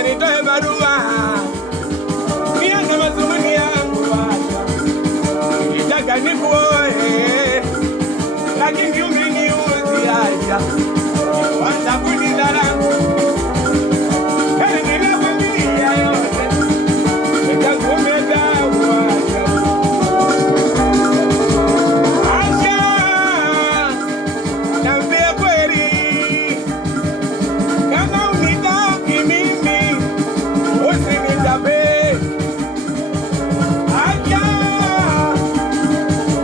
Ngoja nitoe barua nianze mazungumzo yangu bwana. Nitaka nikuoe lakini umeniudhi acha. Kwanza kunidharau. Ninakwambia yote. Nitakuomba bwana. Acha. Niambie kweli. Kama unitaki mimi usinitape. Acha.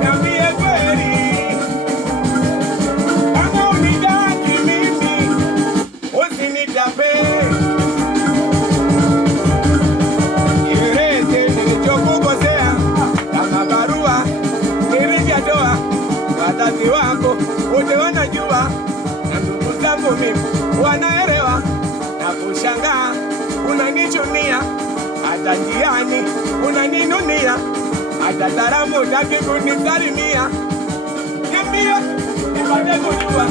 Niambie kweli. Kama unitaki mimi usinitape. Nieleze nilichokukosea. Kama barua nilishatoa, wazazi wako wote wanajua, na ndugu zangu mimi wanaelewa. Na kushangaa unanichunia, hata njiani unaninunia, hata salamu hutaki kunisalimia. Niambie nipate kujua